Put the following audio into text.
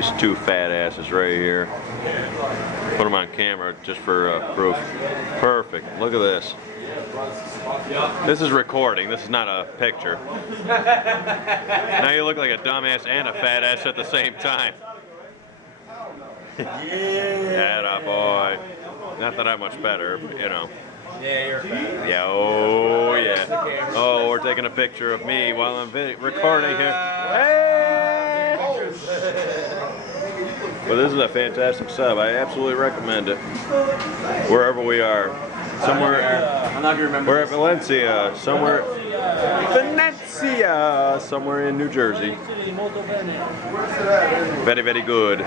these two fat asses right here. Put them on camera just for proof. Perfect. Look at this. This is recording. This is not a picture. Now you look like a dumbass and a fat ass at the same time. Yeah, boy. Not that I'm much better, but you know. Yeah, you're fat. Yeah, oh yeah. Oh, we're taking a picture of me while I'm recording here. Hey! Well, this is a fantastic sub. I absolutely recommend it. Wherever we are. Somewhere. I'm not gonna remember. We're at Valencia. Somewhere. Valencia! Somewhere in New Jersey. Very, very good.